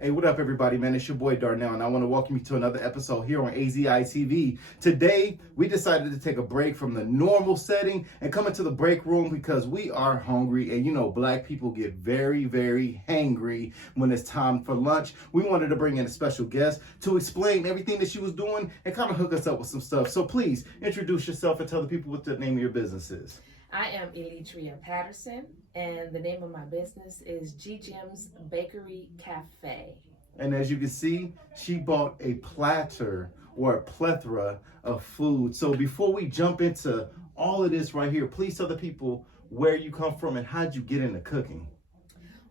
Hey, what up, everybody, man? It's your boy Darnell, and I want to welcome you to another episode here on AZI TV. Today, we decided to take a break from the normal setting and come into the break room because we are hungry, and you know, black people get very, very hangry when it's time for lunch. We wanted to bring in a special guest to explain everything that she was doing and kind of hook us up with some stuff. So please, introduce yourself and tell the people what the name of your business is. I am Eletrea Paterson, and the name of my business is G Jim's Bakery Cafe. And as you can see, she bought a platter or a plethora of food. So before we jump into all of this right here, please tell the people where you come from and how'd you get into cooking?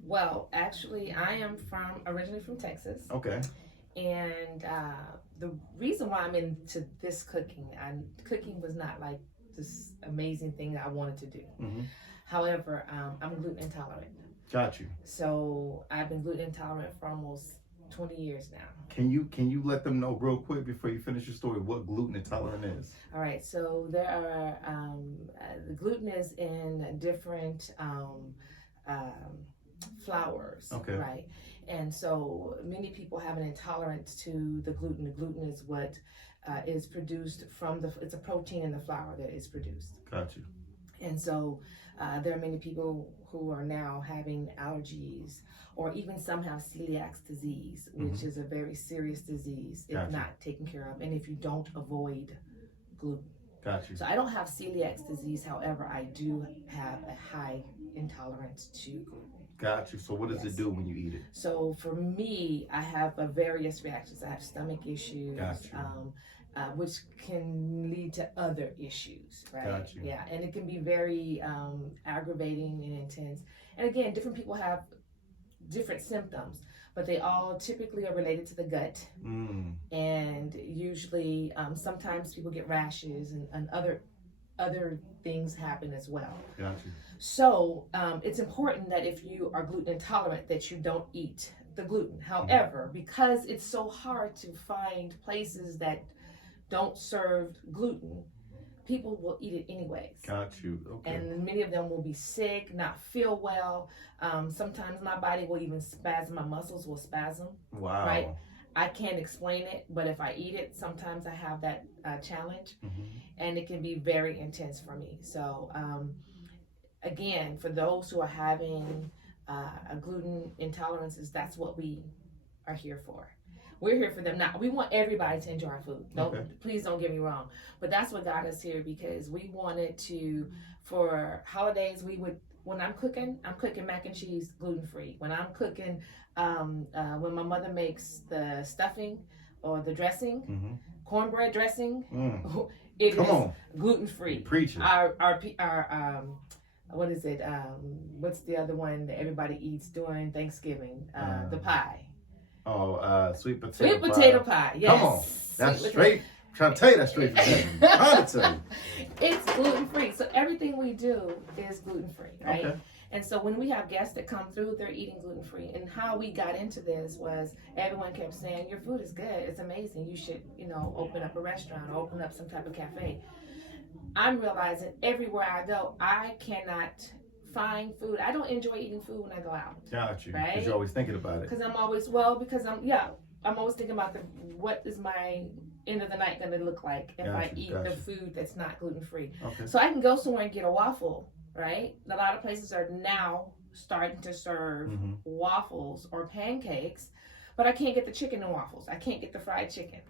Well, actually, I am originally from Texas. Okay. And the reason why I'm into this cooking was not like this amazing thing that I wanted to do. Mm-hmm. However, I'm gluten intolerant. Got you. So I've been gluten intolerant for almost 20 years now. Can you let them know real quick before you finish your story what gluten intolerant is? All right. So there are the gluten is in different flours. Okay. Right. And so many people have an intolerance to the gluten. The gluten is what is produced from it's a protein in the flour that is produced. Got you. And so there are many people who are now having allergies, or even some have celiac disease, which is a very serious disease if not taken care of, and if you don't avoid gluten. Got you. So I don't have celiac disease, however, I do have a high intolerance to gluten. Got you. So what does it do when you eat it? So for me, I have various reactions. I have stomach issues, which can lead to other issues, right? Got you. Yeah, and it can be very aggravating and intense. And again, different people have different symptoms, but they all typically are related to the gut. And usually, sometimes people get rashes and other things happen as well. Got you. So it's important that if you are gluten intolerant that you don't eat the gluten. However, because it's so hard to find places that don't serve gluten, people will eat it anyways. Got you. Okay. And many of them will be sick, not feel well. Sometimes my body will even spasm, my muscles will spasm. Wow. Right? I can't explain it, but if I eat it, sometimes I have that challenge, and it can be very intense for me. So again, for those who are having a gluten intolerances, that's what we are here for. We're here for them. Now, we want everybody to enjoy our food. Please don't get me wrong. But that's what got us here, because we wanted to, for holidays, when I'm cooking mac and cheese gluten-free. When I'm cooking, when my mother makes the stuffing or the dressing, cornbread dressing, it is gluten-free. Preaching. Our what is it? What's the other one that everybody eats during Thanksgiving? The pie. Sweet potato pie. Sweet potato pie, yes. Come on. That's straight. I'm trying to tell you that's straight from heaven. I'm trying to tell you. It's gluten-free. So everything we do is gluten-free, right? Okay. And so when we have guests that come through, they're eating gluten-free. And how we got into this was everyone kept saying, your food is good. It's amazing. You should, open up a restaurant or open up some type of cafe. I'm realizing everywhere I go, I cannot find food. I don't enjoy eating food when I go out. Got you. Right? Because you're always thinking about it. Because I'm always thinking about what is my end of the night going to look like if I eat the food that's not gluten-free. Okay. So I can go somewhere and get a waffle, right? A lot of places are now starting to serve waffles or pancakes, but I can't get the chicken and waffles. I can't get the fried chicken.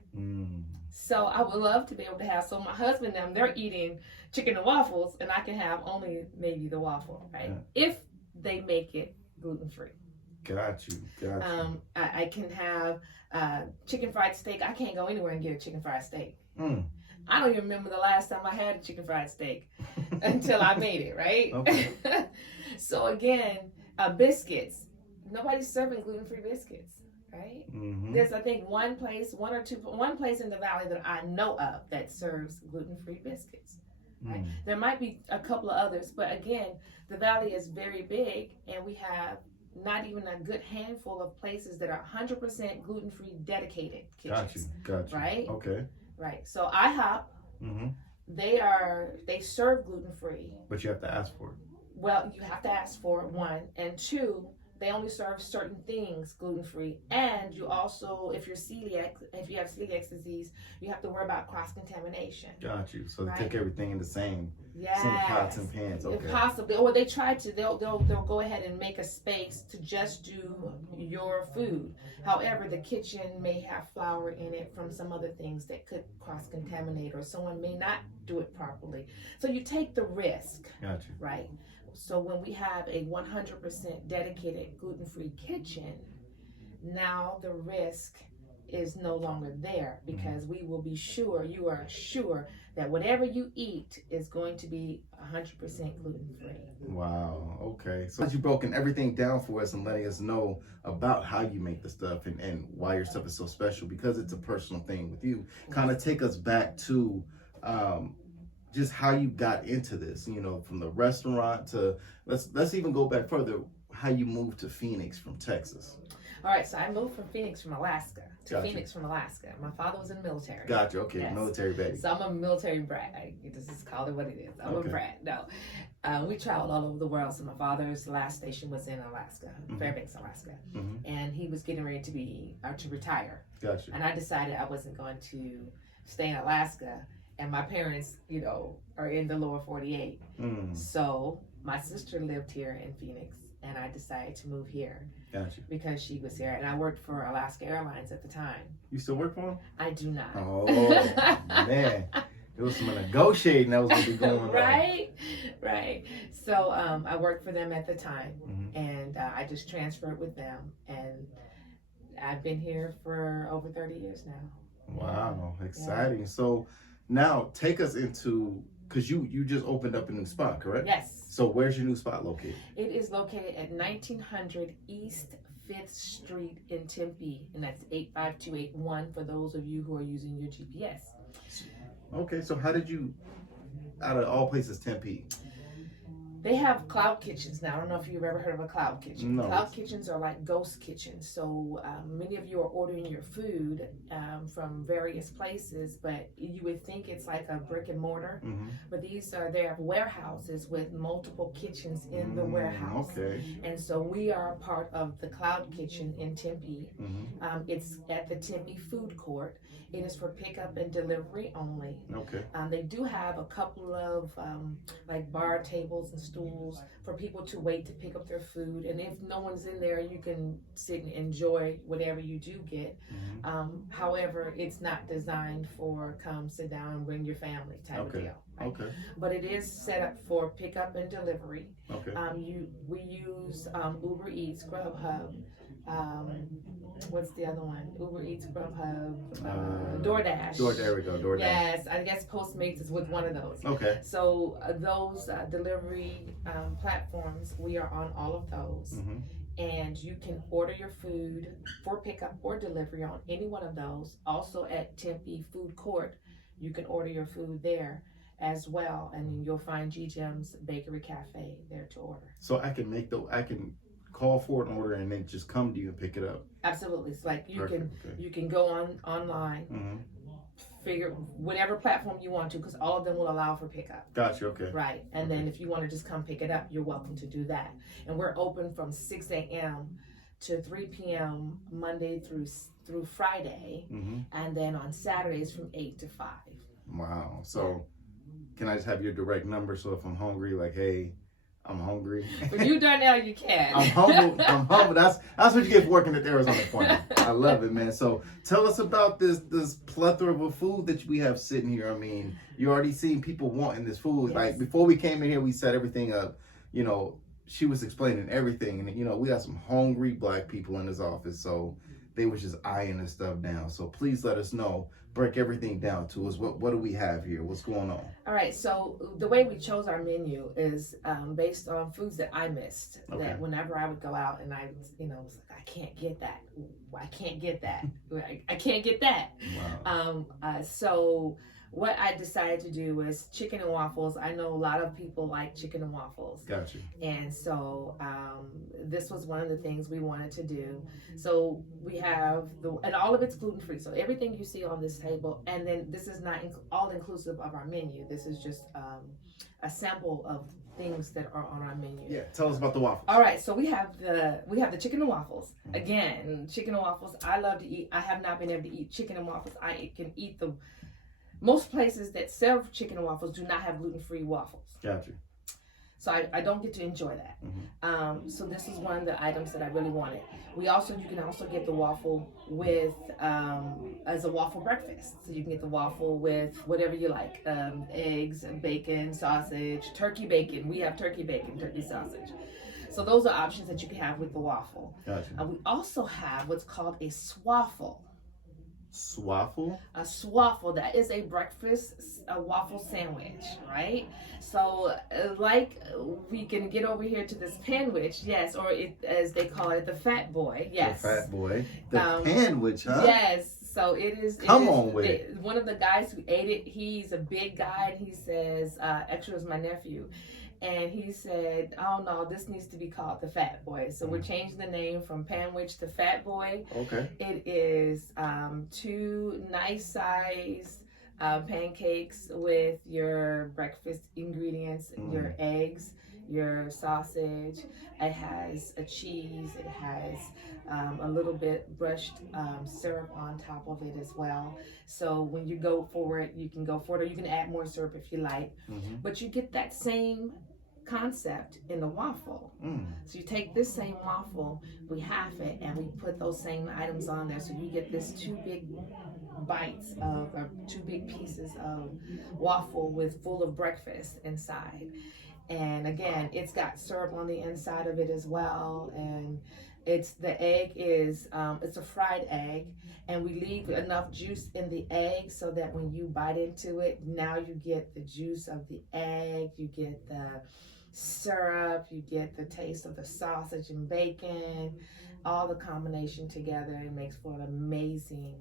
So I would love to be able to have, so my husband and them, they're eating chicken and waffles, and I can have only maybe the waffle, right? Yeah. If they make it gluten-free. Got you. I can have chicken fried steak. I can't go anywhere and get a chicken fried steak. I don't even remember the last time I had a chicken fried steak until I made it, right? Okay. So again, biscuits. Nobody's serving gluten-free biscuits. Right? There's, I think, one place in the valley that I know of that serves gluten-free biscuits. Right? There might be a couple of others, but again, the valley is very big, and we have not even a good handful of places that are 100% gluten-free dedicated kitchens. Got you. Right? Okay. Right. So IHOP, they serve gluten-free. But you have to ask for it. Well, you have to ask for it, one, and two, they only serve certain things gluten-free. And you also, if you have celiac disease, you have to worry about cross-contamination. Got you. So they Right. take everything in the same Yes. pots and pans. Okay. If possible, or they try to, they'll go ahead and make a space to just do your food. However, the kitchen may have flour in it from some other things that could cross-contaminate, or someone may not do it properly. So you take the risk. Got you. Right. So when we have a 100% dedicated gluten-free kitchen, now the risk is no longer there, because we will be sure, you are sure that whatever you eat is going to be 100% gluten-free. Wow. Okay. So you've broken everything down for us and letting us know about how you make the stuff and why your stuff is so special, because it's a personal thing with you. Kind of take us back to just how you got into this, you know, from the restaurant to, let's even go back further, how you moved to Phoenix from Texas. All right, so I moved from Phoenix from Alaska to Gotcha. Phoenix from Alaska. My father was in the military. Gotcha. Okay. Yes. Military Betty. So I'm a military brat. This is call it what it is. I'm Okay. a brat. No, we traveled all over the world. So my father's last station was in Alaska, Fairbanks, Alaska, and he was getting ready to retire. Gotcha. And I decided I wasn't going to stay in Alaska. And my parents, you know, are in the lower 48. So my sister lived here in Phoenix, and I decided to move here. Gotcha. Because she was here, and I worked for Alaska Airlines at the time. You still work for them? I do not. Oh, man. There was some negotiating that was going to be going on. Right. So I worked for them at the time, and I just transferred with them, and I've been here for over 30 years now. Wow, exciting. Yeah. So now take us into, because you just opened up a new spot, correct? Yes. So where's your new spot located? It is located at 1900 East 5th Street in Tempe, and that's 85281 for those of you who are using your GPS. Okay, so how did you, out of all places, Tempe? They have cloud kitchens now. I don't know if you've ever heard of a cloud kitchen. No. Cloud kitchens are like ghost kitchens. So many of you are ordering your food from various places, but you would think it's like a brick and mortar. But they have warehouses with multiple kitchens in the warehouse. Okay. And so we are a part of the cloud kitchen in Tempe. It's at the Tempe food court. It is for pickup and delivery only. Okay. They do have a couple of like bar tables and stools for people to wait to pick up their food. And if no one's in there, you can sit and enjoy whatever you do get. However, it's not designed for come sit down and bring your family type of deal. Right? Okay. But it is set up for pickup and delivery. Okay. We use Uber Eats, Grubhub. What's the other one? Uber Eats, Grubhub, DoorDash. There we go, DoorDash. Yes, I guess Postmates is with one of those. Okay. So those delivery platforms, we are on all of those. And you can order your food for pickup or delivery on any one of those. Also at Tempe Food Court, you can order your food there as well. And you'll find G Gem's Bakery Cafe there to order. So I can call for an order and then just come to you and pick it up. Absolutely. It's like you Perfect. you can go online, figure whatever platform you want to, because all of them will allow for pickup. Gotcha. Okay. Right. And then if you want to just come pick it up, you're welcome to do that. And we're open from 6 a.m. to 3 p.m. Monday through Friday, and then on Saturdays from 8 to 5. Wow. So can I just have your direct number, so if I'm hungry, like, hey, I'm hungry. For you, Darnell, you can. I'm humble. That's what you get for working at the Arizona Corner. I love it, man. So tell us about this plethora of food that we have sitting here. I mean, you already seen people wanting this food. Yes. Like before we came in here, we set everything up. You know, she was explaining everything, and you know, we got some hungry Black people in this office, so they was just eyeing this stuff down. So please let us know. Break everything down to us. What do we have here? What's going on? All right. So the way we chose our menu is based on foods that I missed. Okay. That whenever I would go out and I was like, I can't get that. I can't get that. I can't get that. Wow. So what I decided to do was chicken and waffles. I know a lot of people like chicken and waffles. Gotcha. And so this was one of the things we wanted to do. So we have and all of it's gluten-free. So everything you see on this table, and then this is not all inclusive of our menu. This is just a sample of things that are on our menu. Yeah, tell us about the waffles. All right, so we have the chicken and waffles. Again, chicken and waffles. I love to eat. I have not been able to eat chicken and waffles. I can eat most places that serve chicken and waffles do not have gluten-free waffles. Gotcha. So I don't get to enjoy that. So this is one of the items that I really wanted. You can also get the waffle with as a waffle breakfast. So you can get the waffle with whatever you like, eggs, bacon, sausage, turkey bacon. We have turkey bacon, turkey sausage. So those are options that you can have with the waffle. Gotcha. We also have what's called a swaffle. Swaffle? A swaffle, that is a waffle sandwich, right? So like we can get over here to this panwich, yes, or as they call it, the fat boy, yes. The fat boy. The panwich, huh? Yes. So it is. Come on with it. One of the guys who ate it, he's a big guy, and he says, actually it was my nephew, and he said, oh no, this needs to be called the Fat Boy. So we're changing the name from Panwich to Fat Boy. Okay. It is 2 nice size pancakes with your breakfast ingredients, your eggs, your sausage. It has a cheese. It has a little bit brushed syrup on top of it as well. So when you go for it, you can go for it, or you can add more syrup if you like. But you get that same concept in the waffle. So you take this same waffle, we half it, and we put those same items on there. So you get this 2 big bites or 2 big pieces of waffle with full of breakfast inside. And again, it's got syrup on the inside of it as well. And the egg is, it's a fried egg, and we leave enough juice in the egg so that when you bite into it, now you get the juice of the egg, you get the syrup, you get the taste of the sausage and bacon, all the combination together. It makes for an amazing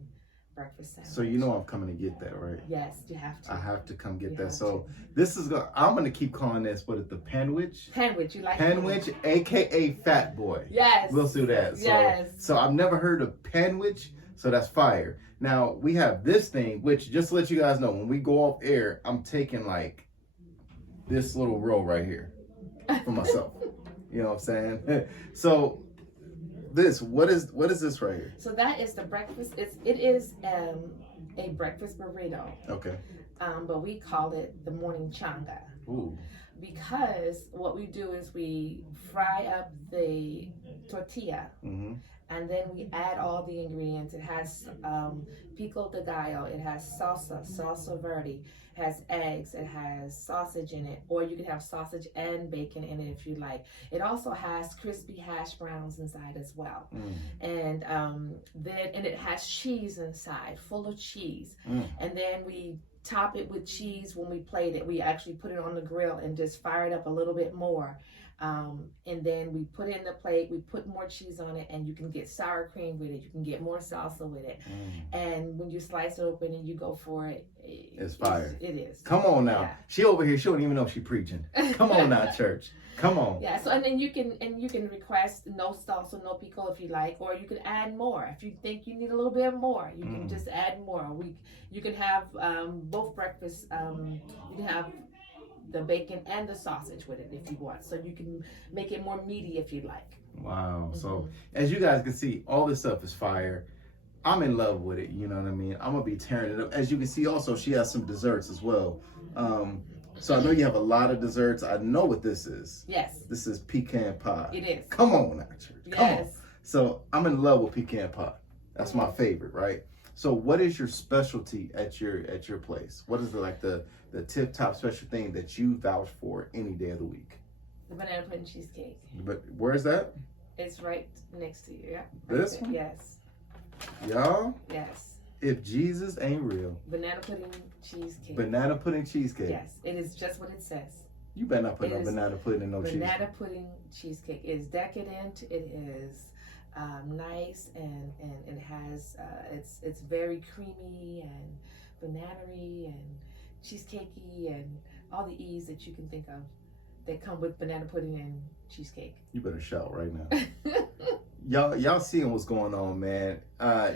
breakfast sandwich. So you know I'm coming to get that, right? Yes, you have to. I have to come get that. So this is I'm gonna keep calling this, what is the panwich? Panwich, you like Panwich, aka Fat Boy. Yes. We'll do that. Yes. So I've never heard of panwich, so that's fire. Now we have this thing, which just to let you guys know, when we go off air, I'm taking like this little roll right here for myself. You know what I'm saying? So what is this right here? So that is the breakfast. It is a breakfast burrito. Okay. But we call it the morning changa. Ooh. Because what we do is we fry up the tortilla, and then we add all the ingredients. It has pico de gallo, it has salsa verde, it has eggs, it has sausage in it, or you can have sausage and bacon in it if you like. It also has crispy hash browns inside as well. And then it has cheese inside, full of cheese. And then we top it with cheese. When we plate it, we actually put it on the grill and just fire it up a little bit more. And then we put it in the plate, we put more cheese on it, and you can get sour cream with it, you can get more salsa with it. And when you slice it open and you go for it, it's fire. It is. Come on now. Yeah. She over here, she don't even know she preaching. Come on now, church. Come on. Yeah, so and then you can request no salsa, no pico if you like, or you can add more. If you think you need a little bit more, you can just add more. You can have both breakfasts, you can have the bacon and the sausage with it if you want. So you can make it more meaty if you like. Wow. So as you guys can see, all this stuff is fire. I'm in love with it, you know what I mean? I'm gonna be tearing it up. As you can see also, she has some desserts as well. So I know you have a lot of desserts. I know what this is. Yes. This is pecan pie. It is. Come on now, church. Come on. Yes. So I'm in love with pecan pie. That's my favorite, right? So what is your specialty at your place? What is the tip top special thing that you vouch for any day of the week? The banana pudding cheesecake. But where's that? It's right next to you. Yeah. This one? Yes. Y'all, Yes. if Jesus ain't real. Banana pudding cheesecake. Banana pudding cheesecake. Yes, it is just what it says. You better not put no banana pudding in no cheese. Banana pudding cheesecake is decadent. It is nice, and it has it's very creamy and banana-y and cheesecakey and all the E's that you can think of that come with banana pudding and cheesecake. You better shout right now. Y'all seeing what's going on, man.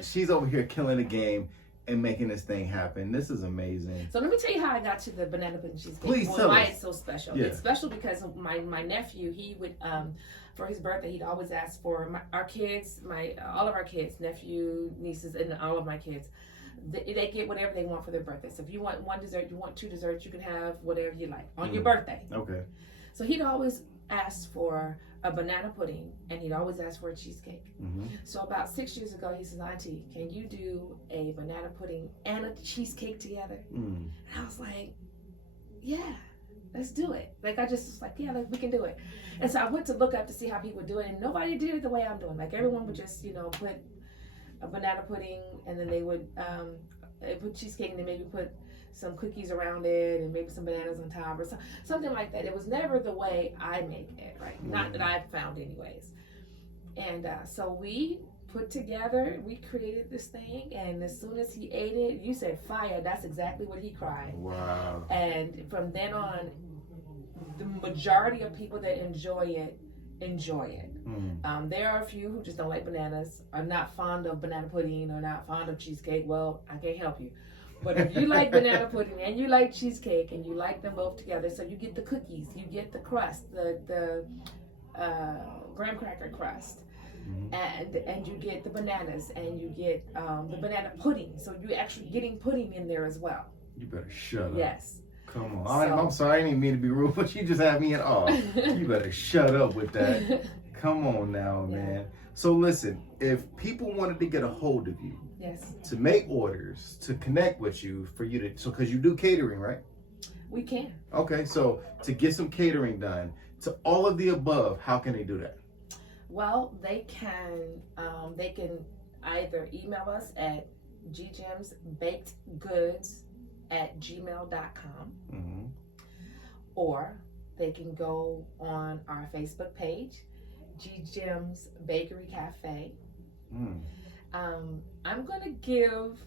She's over here killing the game, and making this thing happen. This is amazing. So let me tell you how I got to the banana pudding cheesecake. Please tell why us. it's so special. Yeah. It's special because of my nephew, he would for his birthday, he'd always ask for our kids, all of our kids, nephew, nieces, and all of my kids. They get whatever they want for their birthday. So if you want one dessert, you want two desserts, you can have whatever you like on your birthday. Okay. So he'd always ask for a banana pudding, and he'd always ask for a cheesecake. So about 6 years ago, he says, Auntie, can you do a banana pudding and a cheesecake together? And I was like, yeah, let's do it. Like, I just was like, yeah, we can do it. And so I went to look up to see how people do it, and nobody did it the way I'm doing. Like, everyone would just, put a banana pudding, and then they would put cheesecake, and then maybe put some cookies around it, and maybe some bananas on top, or something like that. It was never the way I make it, right? Not that I've found anyways. And so we created this thing, and as soon as he ate it, you said fire, that's exactly what he cried. Wow. And from then on, the majority of people that enjoy it. There are a few who just don't like bananas, are not fond of banana pudding, or not fond of cheesecake. Well, I can't help you. But if you like banana pudding and you like cheesecake and you like them both together, so you get the cookies, you get the crust, the graham cracker crust, and you get the bananas, and you get the banana pudding. So you're actually getting pudding in there as well. You better shut up. Yes. Come on. I'm sorry, I didn't mean to be rude, but you just had me in awe. You better shut up with that. Come on now, man. So listen, if people wanted to get a hold of you, yes, to make orders, to connect with you, because you do catering, right? We can. Okay, so to get some catering done, to all of the above, how can they do that? Well, they can either email us at ggemsbakedgoods@gmail.com, or they can go on our Facebook page, G Gems Bakery Cafe. I'm gonna give.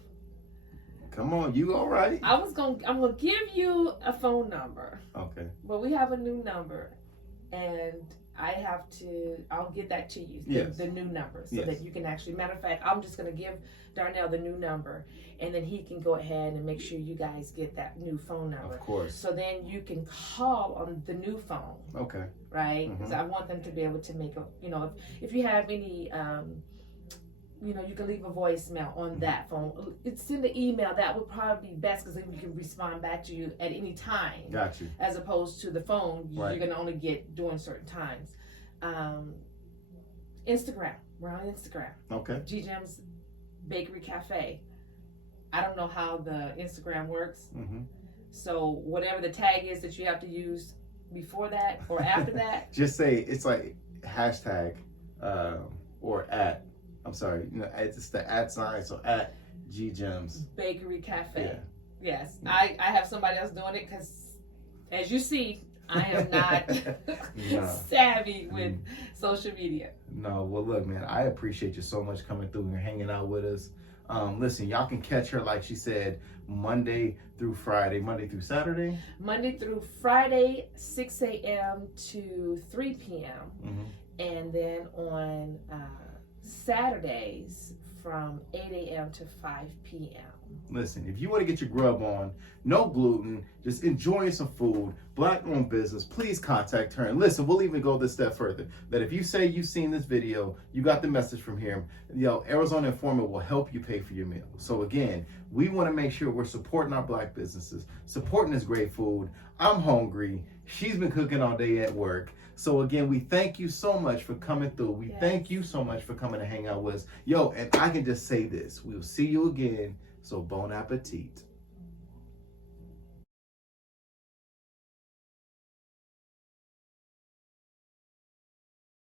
Come on, you all right? I'm gonna give you a phone number. Okay. But we have a new number, and I'll get that to you. Yes. The new number, so that you can actually. Matter of fact, I'm just gonna give Darnell the new number, and then he can go ahead and make sure you guys get that new phone number. Of course. So then you can call on the new phone. Okay. Right? Because I want them to be able to make if you have any, you can leave a voicemail on that phone. It's in the email. That would probably be best, because then we can respond back to you at any time. Got you. As opposed to the phone, Right. you're gonna only get during certain times. Instagram. We're on Instagram. Okay. G Gems Bakery Cafe. I don't know how the Instagram works. So whatever the tag is that you have to use before that or after that. Just say it's like hashtag or at. I'm sorry, it's the at sign, so at G Gems Bakery Cafe. Yeah. Yes, I have somebody else doing it, because as you see, I am not savvy with social media. No, well, look, man, I appreciate you so much coming through and hanging out with us. Listen, y'all can catch her, like she said, Monday through Saturday. Monday through Friday, 6 a.m. to 3 p.m. And then on Saturdays from 8 a.m. to 5 p.m. Listen, if you want to get your grub on, no gluten, just enjoying some food, Black-owned business, please contact her. And listen, we'll even go this step further, that if you say you've seen this video, you got the message from here, Arizona Informant will help you pay for your meal. So again, we want to make sure we're supporting our Black businesses, supporting this great food. I'm hungry. She's been cooking all day at work. So again, we thank you so much for coming through. We thank you so much for coming to hang out with us. And I can just say this. We'll see you again. So bon appetit.